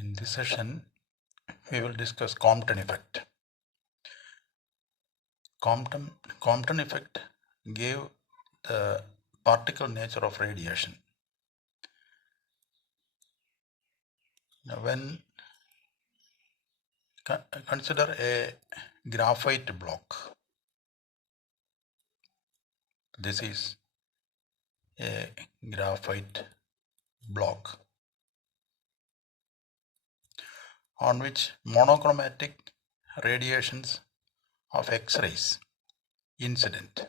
In this session, we will discuss Compton Effect. Compton Effect gave the particle nature of radiation. Now, when consider a graphite block, this is a graphite block on which monochromatic radiations of X-rays incident.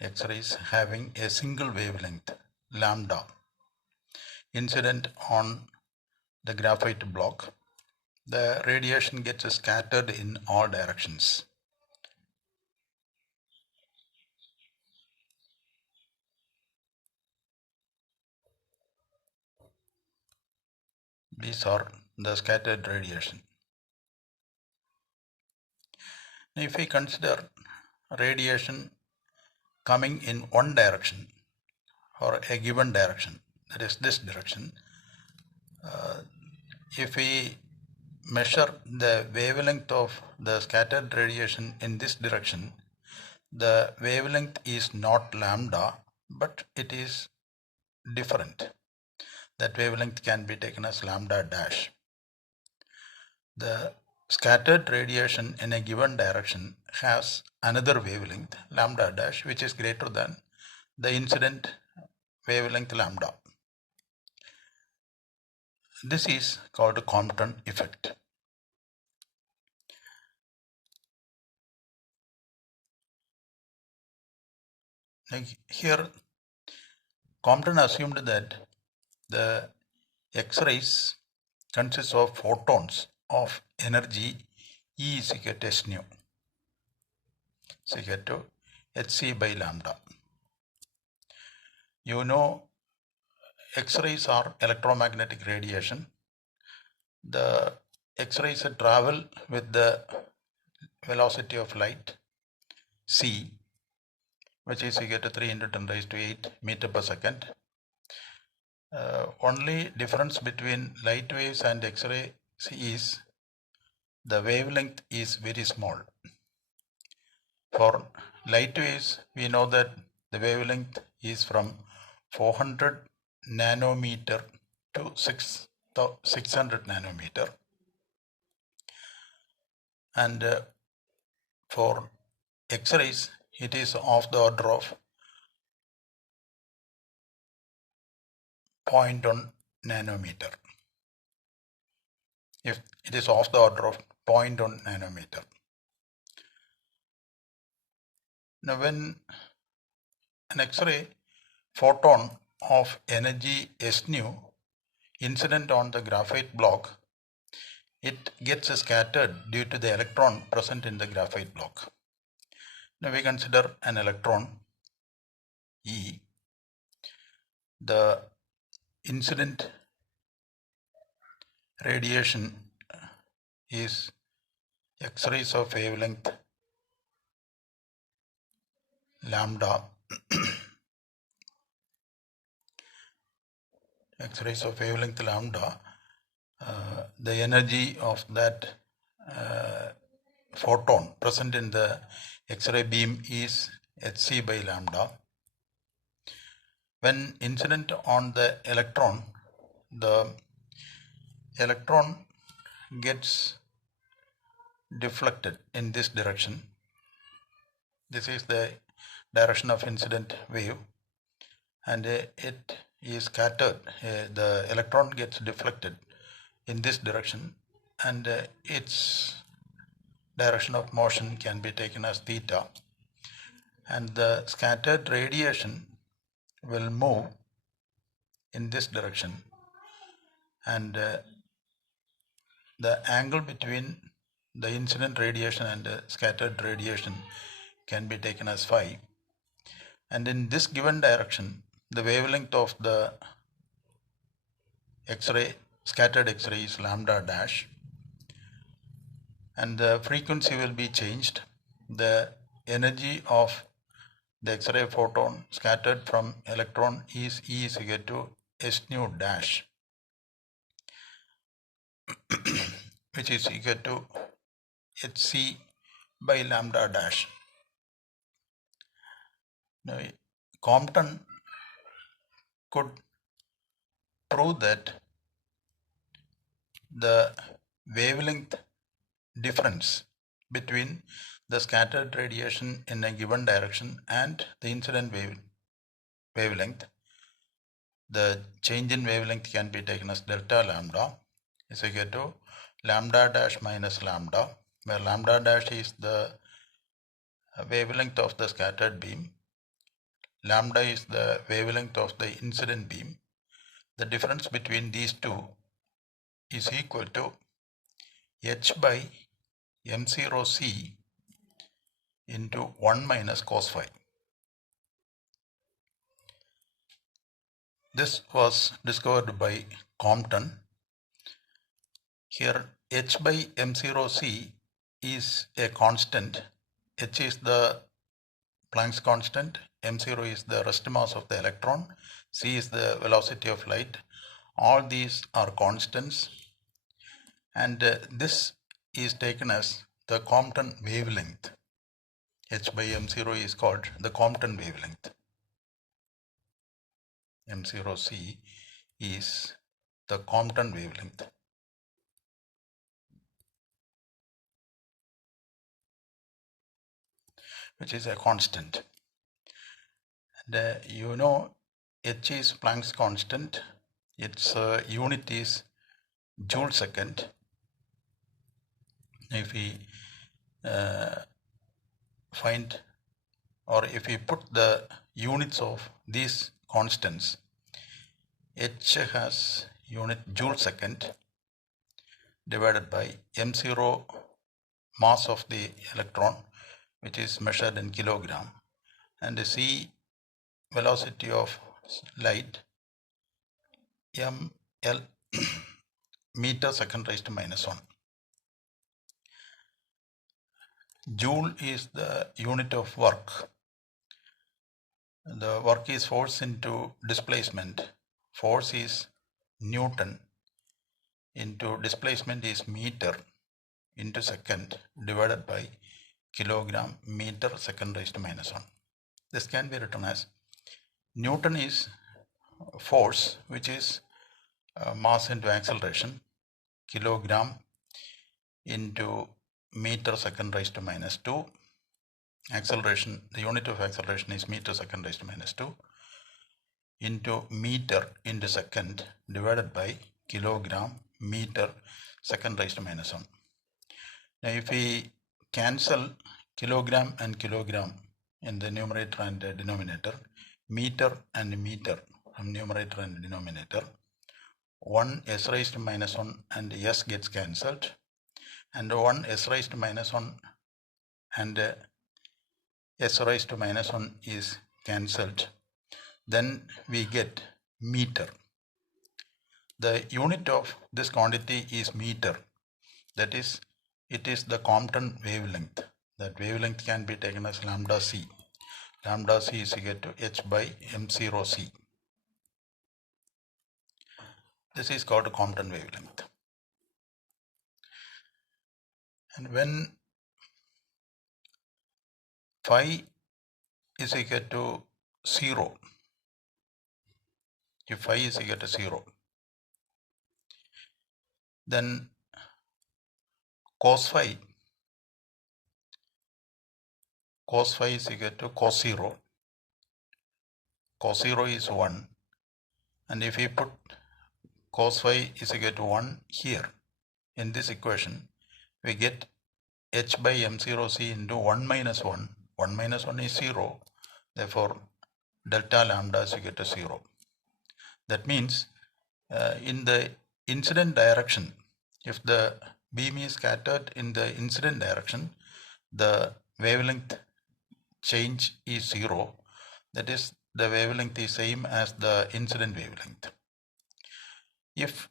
X-rays having a single wavelength lambda incident on the graphite block. The radiation gets scattered in all directions. These are the scattered radiation. Now, if we consider radiation coming in one direction or a given direction, that is this direction, if we measure the wavelength of the scattered radiation in this direction, the wavelength is not lambda, but it is different. That wavelength can be taken as lambda dash. The scattered radiation in a given direction has another wavelength, lambda dash, which is greater than the incident wavelength lambda. This is called Compton effect. Here, Compton assumed that the X-rays consist of photons of energy E is equal to S nu, is equal to hc by lambda. You know, X-rays are electromagnetic radiation. The X-rays travel with the velocity of light c, which is equal to 3 into 10 raised to 8 meter per second. Only difference between light waves and X-ray is the wavelength is very small. For light waves, we know that the wavelength is from 400 nanometer to 600 nanometer. And for X-rays, it is of the order of 0.1 nanometer. If it is of the order of 0.1 nanometer. Now, when an X-ray photon of energy S nu incident on the graphite block, it gets scattered due to the electron present in the graphite block. Now we consider an electron E. The incident radiation is X-rays of wavelength lambda. X-rays of wavelength lambda, the energy of that photon present in the X-ray beam is hc by lambda. When incident on the electron gets deflected in this direction. This is the direction of incident wave, and it is scattered. The electron gets deflected in this direction, and its direction of motion can be taken as theta, and the scattered radiation will move in this direction, and the angle between the incident radiation and the scattered radiation can be taken as phi, and in this given direction the wavelength of the scattered X-ray is lambda dash, and the frequency will be changed. The energy of the X-ray photon scattered from electron is E is equal to S nu dash, which is equal to Hc by lambda dash. Now, Compton could prove that the wavelength difference between the scattered radiation in a given direction and the incident wavelength, the change in wavelength can be taken as delta lambda is equal to lambda dash minus lambda, where lambda dash is the wavelength of the scattered beam, lambda is the wavelength of the incident beam. The difference between these two is equal to h by m0c into 1 minus cos phi. This was discovered by Compton. Here h by m0c is a constant. H is the Planck's constant, m0 is the rest mass of the electron, c is the velocity of light. All these are constants, and this is taken as the Compton wavelength. H by m0 is called the Compton wavelength. m0c is the Compton wavelength, which is a constant. And you know, h is Planck's constant. Its unit is joule second. If we find, or if we put the units of these constants, h has unit joule second divided by m0 mass of the electron, which is measured in kilogram, and the c velocity of light, ml meter second raised to minus 1. Joule is the unit of work. The work is force into displacement. Force is Newton into displacement is meter into second divided by kilogram meter second raised to minus 1. This can be written as Newton is force, which is mass into acceleration, kilogram into meter second raised to minus 2. Acceleration, the unit of acceleration is meter second raised to minus 2 into meter into second divided by kilogram meter second raised to minus 1. Now if we cancel kilogram and kilogram in the numerator and denominator, meter and meter from numerator and denominator, 1 s raised to minus 1 and s gets cancelled, and 1 s raised to minus 1 and s raised to minus 1 is cancelled. Then we get meter. The unit of this quantity is meter. That is, it is the Compton wavelength. That wavelength can be taken as lambda c. Lambda c is equal to h by m0c. This is called Compton wavelength. And when phi is equal to 0, if phi is equal to 0, then cos phi is equal to cos 0. Cos 0 is 1, and if we put cos phi is equal to 1 here in this equation, we get h by m0c into 1 minus 1. 1 minus 1 is 0, therefore delta lambda is equal to 0. That means in the incident direction, if the beam is scattered in the incident direction, the wavelength change is 0. That is, the wavelength is same as the incident wavelength. If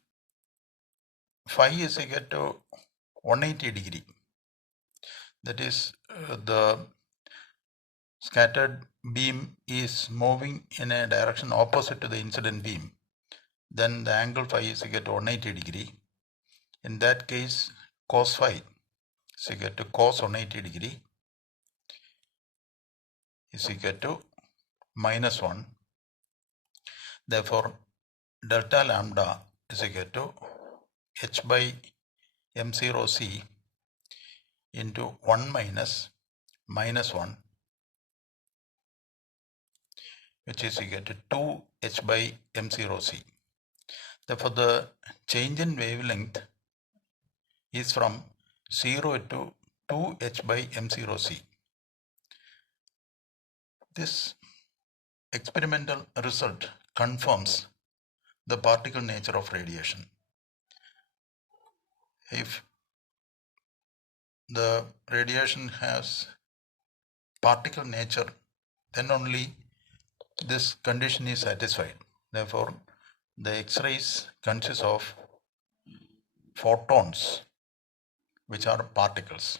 phi is equal to 180 degree, that is the scattered beam is moving in a direction opposite to the incident beam, then the angle phi is equal to 180 degree. In that case, cos phi is equal to cos 180 degree is equal to minus 1. Therefore, delta lambda is equal to h by m0c into 1 minus minus 1, which is equal to 2h by m0c. Therefore, the change in wavelength is from 0 to 2h by m0c. This experimental result confirms the particle nature of radiation. If the radiation has particle nature, then only this condition is satisfied. Therefore, the X-rays consist of photons, which are particles.